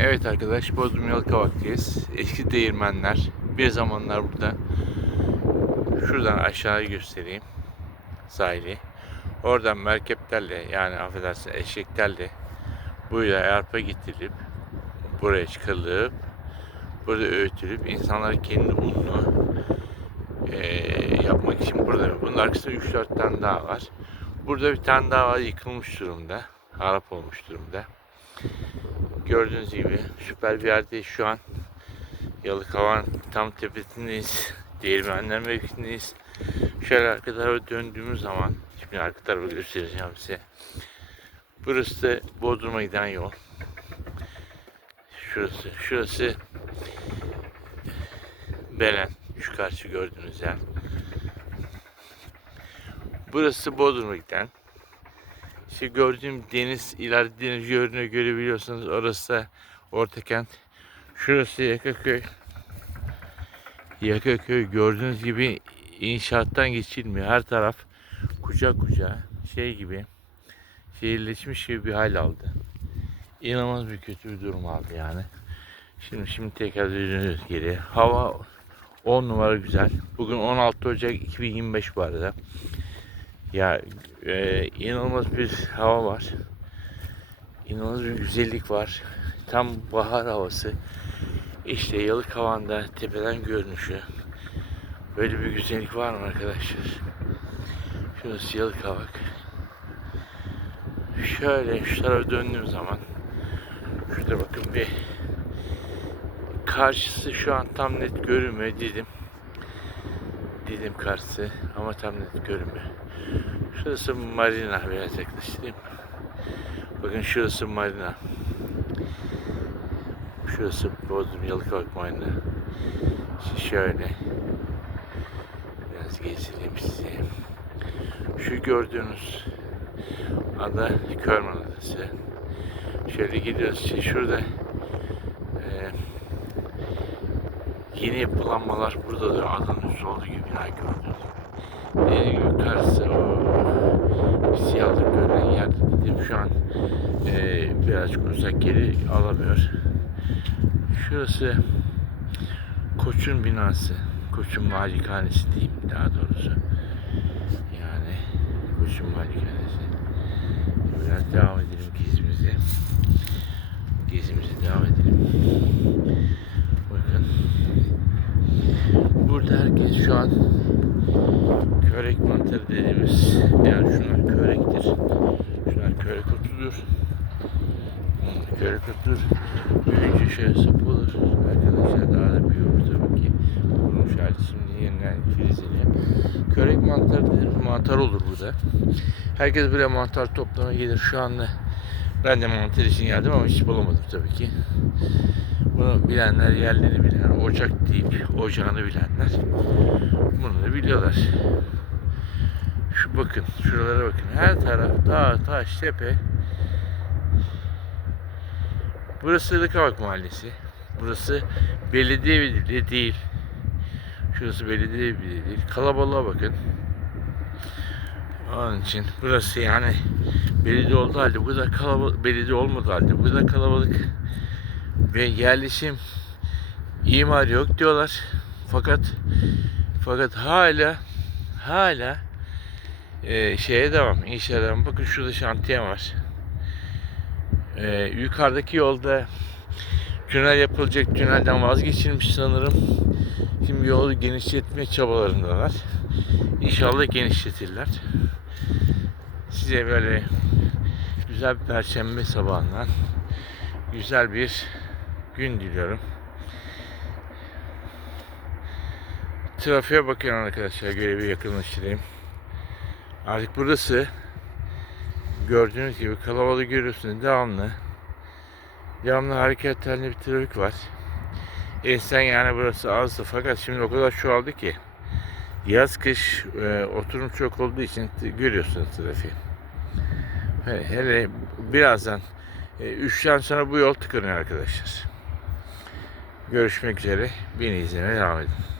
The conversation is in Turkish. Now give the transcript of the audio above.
Evet arkadaş Bodrum Yalıkavak'tayız. Eski değirmenler bir zamanlar burada. Şuradan aşağıya göstereyim. Sahili. Oradan merkeplerle yani affedersin eşeklerle buraya arpa getirilip buraya çıkarılıp burada öğütülüp insanlar kendi ununu eee, yapmak için burada. Bunun arkasında 3-4 tane daha var. Burada bir tane daha var yıkılmış durumda. Harap olmuş durumda. Gördüğünüz gibi süper bir yerdeyiz şu an. Yalıkavan tam tepesindeyiz. Değirmenler mevkisindeyiz. Şöyle arka tarafa döndüğümüz zaman, şimdi arka tarafı göstereceğim size. Burası da Bodrum'a giden yol. Şurası, şurası Belen, şu karşı gördüğünüz yer. Burası Bodrum'a giden. İşte gördüğüm deniz, ileride deniz görünüyor görebiliyorsanız orası da Ortakent. Şurası Yakaköy. Yakaköy gördüğünüz gibi inşaattan geçilmiyor. Her taraf kucak kucağa şey gibi şehirleşmiş gibi bir hal aldı. İnanılmaz bir kötü bir durum aldı yani. Şimdi şimdi tekrar dönüyoruz geri. Hava 10 numara güzel. Bugün 16 Ocak 2025 bu arada. Ya e, inanılmaz bir hava var. İnanılmaz bir güzellik var. Tam bahar havası. İşte Yalıkavanda tepeden görünüşü. Böyle bir güzellik var mı arkadaşlar? Şurası Yalıkavak. Şöyle şu tarafa döndüğüm zaman şurada bakın bir karşısı şu an tam net görünmüyor dedim. Dedim karşısı ama tam net görünmüyor. Şurası marina biraz yaklaştırayım. Bakın şurası marina. Şurası Bodrum Yalıkavak Marina. Şöyle. Biraz gezdireyim size. Şu gördüğünüz ada Körman Adası. Şöyle gidiyoruz. İşte şurada yeni yapılanmalar burada da adanın üstü olduğu gibi bina gördüğünüz gibi. Dediğim gibi karşısı o siyahlık görünen yer dedim şu an eee birazcık uzak geri alamıyor. Şurası Koç'un binası. Koç'un malikanesi diyeyim daha doğrusu. Yani Koç'un malikanesi. Biraz devam edelim gezimize. Gezimize devam edelim. Bakın. Burada herkes şu an körek mantarı dediğimiz yani şunlar körektir. Şunlar körek otudur. Körek otur. Büyüyünce şöyle sapı olur. Arkadaşlar daha da büyüyor tabii ki. Kurumuş hali şimdi yeniden filizleniyor. Körek mantarı dediğimiz mantar olur burada. Herkes buraya mantar toplamaya gelir. Şu anda ben de mantar için geldim ama hiç bulamadım tabii ki. Bunu bilenler, yerlerini bilenler, ocak değil, ocağını bilenler bunu da biliyorlar. Şu bakın, şuralara bakın. Her taraf dağ, taş, tepe. Burası Ilıkavak Mahallesi. Burası belediye bile değil. Şurası belediye bile değil. Kalabalığa bakın. Onun için burası yani belediye olduğu halde bu kadar kalabalık belediye olmadığı halde bu kadar kalabalık ve yerleşim imar yok diyorlar. Fakat fakat hala hala e, şeye devam devam. Bakın şurada şantiye var. E, yukarıdaki yolda tünel yapılacak. Tünelden vazgeçilmiş sanırım. Şimdi yolu genişletme çabalarındalar. İnşallah genişletirler. Size böyle güzel bir perşembe sabahından güzel bir gün diliyorum. Trafiğe bakın arkadaşlar. Görevi yakınlaştırayım. Artık burası gördüğünüz gibi kalabalık görüyorsunuz devamlı. Devamlı hareket halinde bir trafik var. Eskiden yani burası azdı fakat şimdi o kadar çoğaldı ki yaz kış e, oturum çok olduğu için görüyorsunuz trafiği. Hele, hele birazdan e, üçten sonra bu yol tıkanıyor arkadaşlar. Görüşmek üzere. Beni izlemeye devam edin.